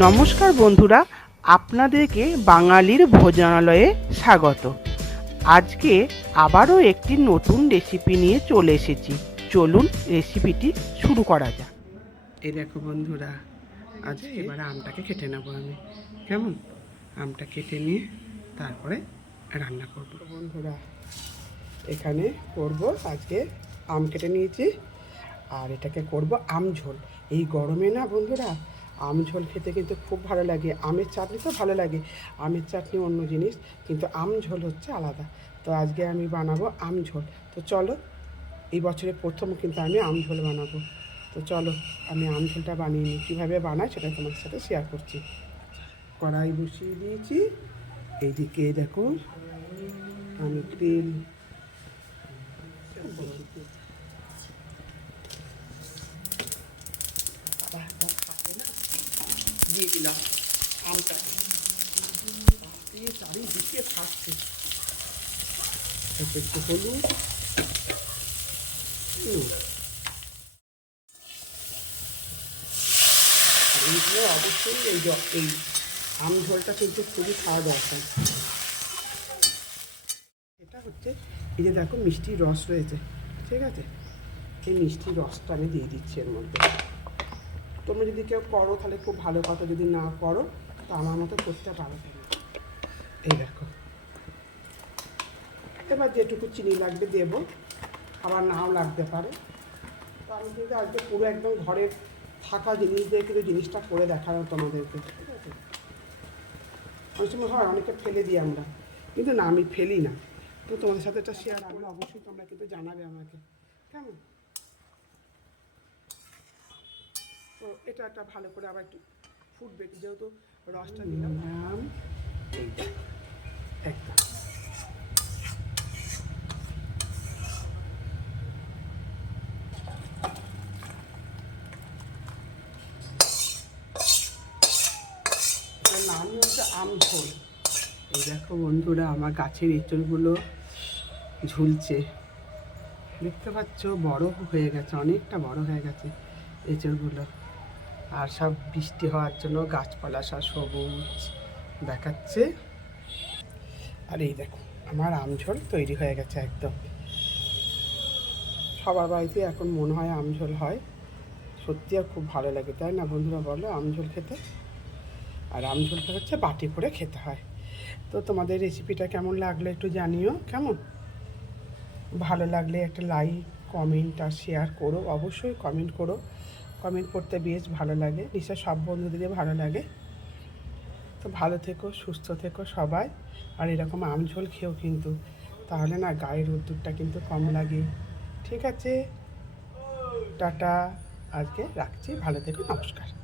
নমস্কার বন্ধুরা আপনাদেরকে বাঙালির ভোজনালয়ে স্বাগত। আজকে আবারও একটি নতুন রেসিপি নিয়ে চলে এসেছি। চলুন রেসিপিটি শুরু করা যাক। এই দেখো বন্ধুরা আজকে এবারে আমটাকে কেটে নেব আমি। কেমন? আমটা কেটে নিয়ে তারপরে রান্না করব। বন্ধুরা এখানে করব আজকে আম কেটে নিয়েছি আর এটাকে করব আম ঝোল। এই গরমে না বন্ধুরা আম ঝোল খেতে কিন্তু খুব ভালো লাগে। আমের চাটনি তো ভালো লাগে। আমের চাটনি অন্য জিনিস, কিন্তু আম ঝোল হচ্ছে আলাদা। তো আজকে আমি বানাবো আম ঝোল। তো চলো, এই বছরে প্রথম কিন্তু আমি আম ঝোল বানাবো। তো চলো, আমি আম ঝোলটা বানিয়ে নিই। কীভাবে বানাই সেটা তোমার সাথে শেয়ার করছি। কড়াই বসিয়ে দিয়েছি। এইদিকে দেখো, আমি তেল দিয়ে দিলাম আমটা। চারিদিকে থাকছে একটু হলুদ। অবশ্যই এই এই আম ঝোলটা কিন্তু খুবই খাওয়া দরকার। এটা হচ্ছে, এই যে দেখো মিষ্টির রস রয়েছে, ঠিক আছে? এই মিষ্টির রসটা আমি দিয়ে দিচ্ছি এর মধ্যে। তোমরা যদি কেউ করো, তাহলে খুব ভালো কথা। যদি না করো, তো আমার মতো করতে পারো এই দেখো। এবার যেটুকু চিনি লাগবে দেবো। আবার নাও লাগতে পারে। তো আমি কিন্তু আজকে পুরো একদম ঘরের থাকা জিনিস দিয়ে কিন্তু জিনিসটা করে দেখানো তোমাদেরকে, ঠিক আছে? অনেক সময় হয় অনেকে ফেলে দিই আমরা। কিন্তু না, আমি ফেলি না। তো তোমাদের সাথে একটা শেয়ার রাখলে অবশ্যই তোমরা কিন্তু জানাবে আমাকে। কেমন? তো এটা একটা ভালো করে আবার একটু ফুটবে যেহেতু রসটা নিলাম আম, এইটা একদম নামই হচ্ছে আম ঝোল এই দেখো বন্ধুরা আমার গাছের এঁচড়গুলো ঝুলছে। দেখতে পাচ্ছ বড় হয়ে গেছে অনেকটা বড় হয়ে গেছে এঁচড়গুলো। আর সব বৃষ্টি হওয়ার জন্য গাছপালা সব সবুজ দেখাচ্ছে। আর এই দেখো, আমার আমঝোল তৈরি হয়ে গেছে একদম। সবার বাড়িতে এখন মনে হয় আমঝোল হয়। সত্যি আর খুব ভালো লাগে, তাই না বন্ধুরা বলো? আমঝোল খেতে? আর আমঝোলটা হচ্ছে বাটি করে খেতে হয়। তো তোমাদের রেসিপিটা কেমন লাগল একটু জানিও, কেমন? ভালো লাগলে একটা লাইক কমেন্ট আর শেয়ার করো, অবশ্যই কমেন্ট করো। কমেন্ট করতে বেশ ভালো লাগে। নিশ্চয় সব বন্ধুদেরই ভালো লাগে। তো ভালো থেকো, সুস্থ থেকো সবাই। আর এরকম আম ঝোল খেয়েও কিন্তু তাহলে না গায়ের উদ্যোগটা কিন্তু কম লাগে। ঠিক আছে? টাটা। আজকে রাখছি। ভালো থেকো, নমস্কার।